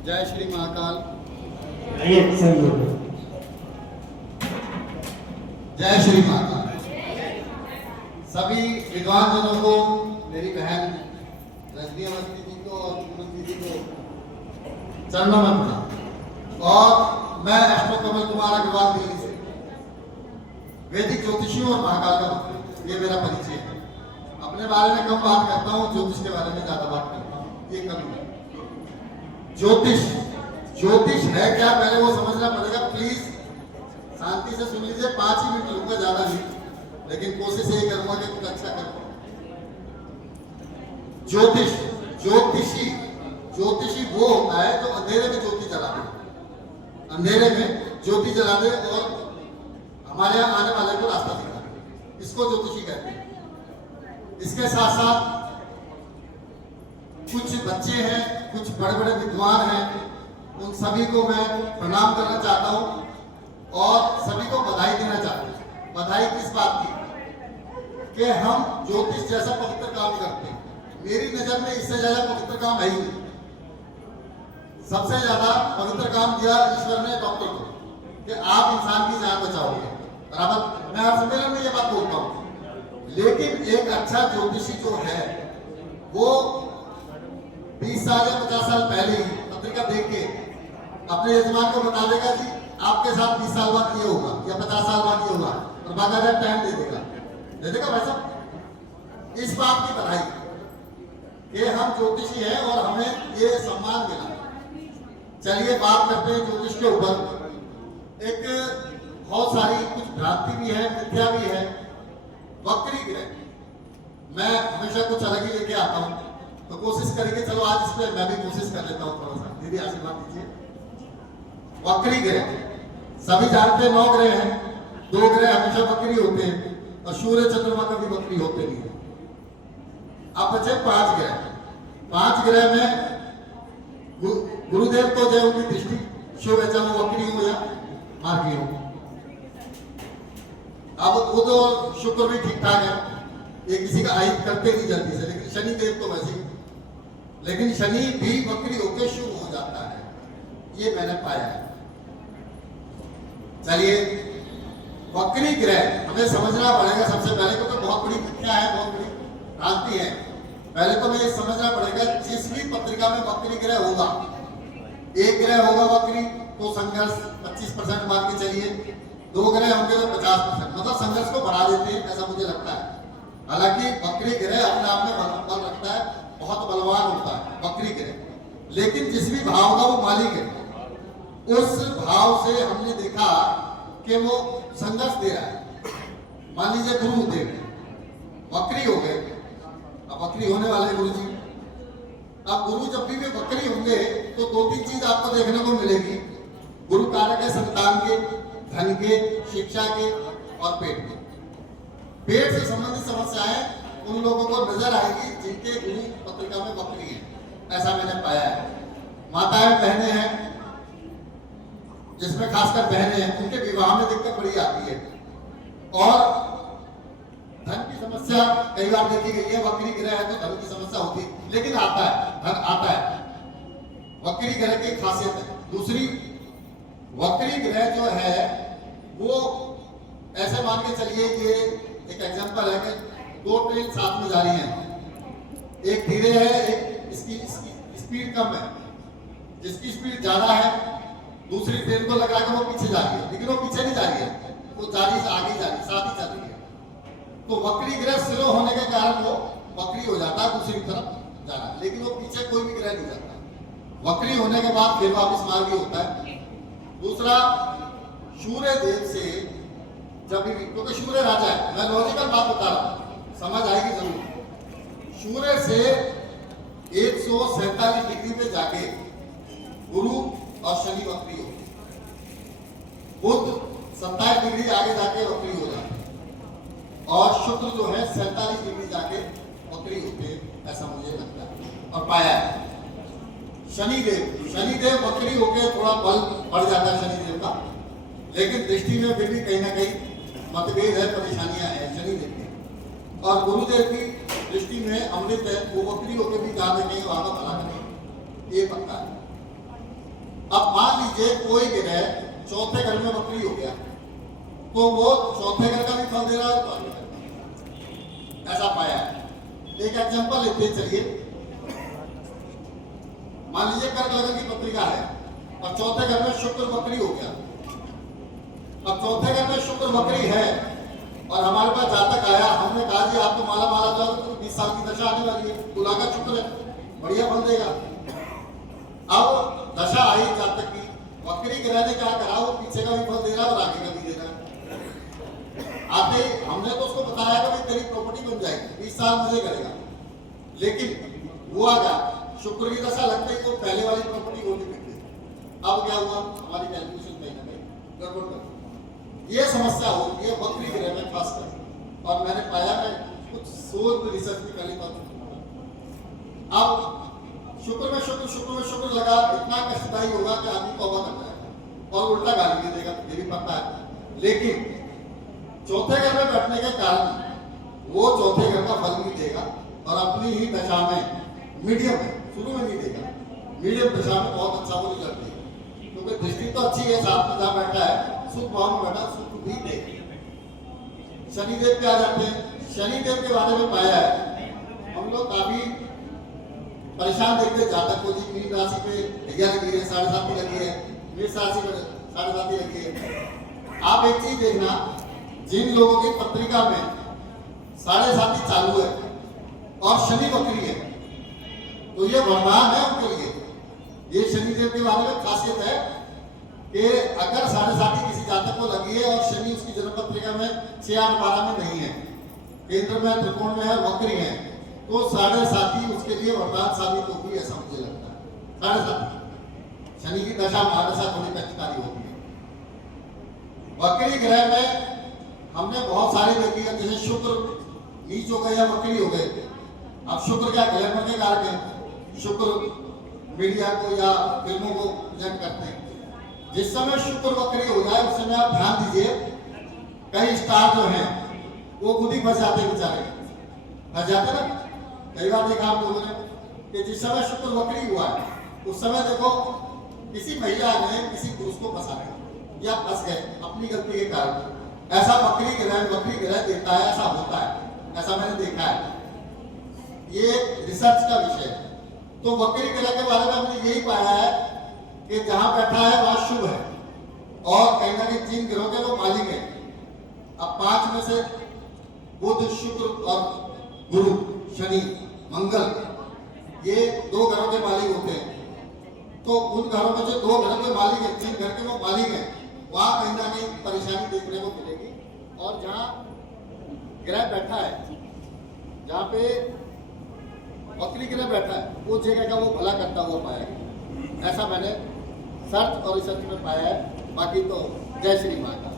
जय श्री महाकाल। जय श्री महाकाल। सभी विद्वान जनों को, मेरी बहन रजनी अवस्थी जी को और पूनम दीदी को चरणों में प्रणाम। और मैं एस्ट्रो कमल कुमार अग्रवाल दिल्ली से, वैदिक ज्योतिषियों और महाकाल का भक्त, ये मेरा परिचय है। अपने बारे में कम बात करता हूँ, ज्योतिष के बारे में ज्यादा बात करता हूँ, ये कमी है। ज्योतिष है क्या, पहले वो समझना पड़ेगा। प्लीज शांति से सुन लीजिए, 5 ही मिनट लूंगा, ज्यादा नहीं, लेकिन कोशिश यही करूंगा कि कुछ अच्छा करूं। ज्योतिषी वो होता है जो अंधेरे में ज्योति जला दे, अंधेरे में ज्योति जला दे और हमारे यहाँ आने वाले को रास्ता दिखा दे, इसको ज्योतिषी कहते हैं। इसके साथ साथ कुछ बच्चे हैं, कुछ बड़े बड़े विद्वान हैं, उन सभी को मैं प्रणाम करना चाहता हूं और सभी को बधाई देना चाहता हूं। बधाई किस बात की कि हम ज्योतिष जैसा पवित्र काम करते हैं। मेरी नजर में इससे ज्यादा पवित्र काम है ही नहीं। सबसे ज्यादा पवित्र काम दिया ईश्वर ने डॉक्टर को कि आप इंसान की जान बचाओगे, बराबर। मैं हर सम्मेलन में ये बात बोलता हूँ, लेकिन एक अच्छा ज्योतिषी जो है वो 20 साल या 50 साल पहले ही पत्रिका देख के अपने यजमान को बता देगा जी आपके साथ 20 साल बाद ये होगा या 50 साल बाद ये होगा, और बाकायदा टाइम दे देगा भाई साहब। इस बात की बधाई कि हम ज्योतिषी हैं और हमें ये सम्मान मिला। चलिए बात करते हैं ज्योतिष के ऊपर। एक बहुत सारी कुछ भ्रांति भी है, मिथ्या भी है। वक्री ग्रह मैं हमेशा कुछ अलग ही लेके आता हूँ, तो कोशिश करेंगे, चलो आज इस पे मैं भी कोशिश कर लेता हूँ थोड़ा सा। दीदी आशीर्वाद दीजिए। वक्री ग्रह सभी जानते हैं 9 ग्रह हैं, 2 ग्रह हमेशा वक्री होते हैं और सूर्य चंद्रमा कभी वक्री होते नहीं है। अब बचे 5 ग्रह। 5 ग्रह में गुरुदेव को जो उनकी दृष्टि शुभ है, चाहे वो वक्री हो या मार्गी हो। अब वो तो शुक्र भी ठीक ठाक है, ये किसी का आहित करते नहीं जल्दी से, लेकिन शनि देव तो वैसे ही, लेकिन शनि भी वक्री होकर शुभ हो जाता है, ये मैंने पाया है। चलिए वक्री ग्रह हमें समझना पड़ेगा सबसे पहले, क्योंकि बहुत बड़ी मिथ्या है, बहुत बड़ी भ्रांति है। पहले तो हमें समझना पड़ेगा, जिस भी पत्रिका में वक्री ग्रह होगा, एक ग्रह होगा वक्री तो संघर्ष 25% मान के चलिए, 2 ग्रह होंगे तो 50%, मतलब संघर्ष को बढ़ा देते हैं, ऐसा मुझे लगता है। हालांकि वक्री ग्रह अपने आप में बल रखता है, बहुत बलवान होता है वक्री ग्रह, लेकिन जिस भी भाव का वो मालिक है, उस भाव से हमने देखा कि वो संघर्ष दे रहा है। मान लीजिए गुरुदेव वक्री हो गए, अब वक्री होने वाले गुरु जी। अब गुरु जब भी वे वक्री होंगे तो 2-3 चीज आपको देखने को मिलेगी। गुरु कारक है संतान के, धन के, शिक्षा के और पेट के। पेट से संबंधित समस्याएं उन लोगों को नजर आएगी जिनके गुरु पत्रिका में वक्री है, ऐसा मैंने पाया है। माताएं बहनें हैं, जिसमें खासकर बहनें हैं, उनके विवाह में दिक्कत बड़ी आती है। और धन की समस्या कई बार देखी गई है, वक्री ग्रह है तो धन की समस्या होती है, लेकिन आता है, धन आता है, वक्री ग्रह की खासियत है। दूसरी, वक्री ग्रह जो है वो ऐसे मान के चलिए कि एक एग्जांपल है कि 2 ट्रेन साथ में जा रही हैं, एक धीरे है, एक इसकी स्पीड कम है। जिसकी स्पीड ज्यादा है दूसरी ट्रेन को लगा के वो पीछे जा रही है, लेकिन वो पीछे नहीं जा रही है, वो जा रही है आगे जा रही है, साथ ही चल रही है। तो वक्री ग्रह स्लो होने के कारण वो वक्री हो जाता है, दूसरी तरफ जाना, लेकिन वो पीछे कोई भी ग्रह नहीं जाता। वक्री होने के बाद फिर वापस मार्गी होता है। दूसरा, सूर्य देव से जब भी, क्योंकि सूर्य राजा है, मैं लॉजिकल बात बता रहा हूं, समझ आएगी जरूर। सूर्य से 147 डिग्री पे जाके गुरु और शनि वक्री हो, बुध 27 डिग्री आगे जाके वक्री हो जाते, और शुक्र जो है 47 डिग्री जाके वक्री होते, ऐसा मुझे लगता है और पाया है। शनिदेव वक्री होकर थोड़ा बल बढ़ जाता है शनिदेव का, लेकिन दृष्टि में फिर भी कहीं ना कहीं मतभेद है, परेशानियां हैं शनिदेव की। और गुरुदेव की दृष्टि में अमृत है, वो वक्री होकर भी कहा नहीं वहां का भला करें, ये पक्का है। लीजिए कोई ग्रह चौथे घर में वक्री हो गया तो वो चौथे घर का भी फल दे रहा है और पांचवें घर का। ऐसा पाया है। एक एग्जांपल लेते हैं, चलिए मान लीजिए कर्क लगन की पत्रिका है और चौथे घर में शुक्र वक्री हो गया। अब चौथे घर में शुक्र वक्री है और हमारे पास जातक आया, हमने कहा जी आप तो माला माला जाओ तो 20 साल की दशा आने वाली है, तुला का शुक्र है, बढ़िया फल देगा। अब दशा आई जातक की, वक्री ग्रह ने क्या करा, वो पीछे का भी फल दे रहा है और आगे का भी दे रहा है। आते ही हमने तो उसको बताया कि भाई तेरी प्रॉपर्टी बन जाएगी, 20 साल मजे करेगा, लेकिन हुआ क्या, शुक्र की दशा लगते ही तो पहले वाली प्रॉपर्टी वो नहीं बिकती। अब क्या हुआ, हमारी कैलकुलेशन कहीं ना कहीं गड़बड़ कर दी। ये समस्या होती है वक्री ग्रह में खासकर, और मैंने पाया मैं कुछ शोध रिसर्च भी कर लेता हूँ। अब शुक्र में शुक्र लगा, इतना कष्टदायी होगा कि आदमी तौबा कर जाएगा और उल्टा गाली भी देगा, ये भी पता है। लेकिन चौथे घर में बैठने के कारण वो चौथे घर का फल नहीं देगा और अपनी ही दशा में मीडियम है, शुरू में नहीं देगा, मीडियम दशा में बहुत अच्छा वो रिजल्ट देगा। क्योंकि दृष्टि तो अच्छी है, साथ में जहाँ बैठा है सुख भाव में बैठा, सुख भी देगा। शनिदेव पे आ जाते हैं। शनिदेव के बारे में पाया है, हम लोग काफी परेशान देखते हैं जातक को, जी मीन राशि पे भैया लगी है, 7.5 लगी है, मेष राशि पे 7.5 लगी है। आप एक चीज देखना, जिन लोगों की पत्रिका में 7.5 चालू है और शनि वक्री है तो ये वरदान है उनके लिए। ये शनिदेव के बारे में खासियत है कि अगर 7.5 किसी जातक को लगी है और शनि उसकी जन्म पत्रिका में 6, 8, 12 में नहीं है, केंद्र में त्रिकोण में है, वक्री है, तो 7.5 उसके लिए वरदान साबित होगी, ऐसा मुझे लगता है। 7.5 शनि की दशा महादशा थोड़ी कष्टकारी होती है। वक्री ग्रह में हमने बहुत सारे देखी है, जैसे शुक्र नीच हो गए या वक्री हो गए। अब शुक्र क्या ग्लैमर के कारक है, शुक्र मीडिया को या फिल्मों को प्रेजेंट करते हैं। जिस समय शुक्र वक्री हो जाए उस समय आप ध्यान दीजिए, कई स्टार जो हैं वो खुद ही फंस जाते हैं, बेचारे फंस जाते ना। कई बार देखा आप लोगों ने कि जिस समय शुक्र वक्री हुआ है उस समय देखो किसी महिला ने किसी पुरुष को फंसा गया या फंस गए अपनी गलती के कारण। ऐसा वक्री ग्रह देता है, ऐसा होता है, ऐसा मैंने देखा है। ये रिसर्च का विषय है। तो वक्री ग्रह के बारे में हमने यही पाया है कि जहां बैठा है वहां शुभ है और कहीं ना कहीं 3 ग्रहों के वो मालिक है। अब 5 में से बुध, शुक्र और गुरु, शनि, मंगल, ये 2 घरों के मालिक होते हैं। तो उन घरों में जो 2 घरों के मालिक है, 3 घर के वो मालिक है, वहां कहीं ना कहीं परेशानी देखने को मिलेगी। और जहां ग्रह बैठा है, जहां पे वक्री ग्रह बैठा है, वो जगह का वो भला करता हुआ पाया। ऐसा मैंने सर्च और रिसर्च में पाया है। बाकी तो जय श्री माता।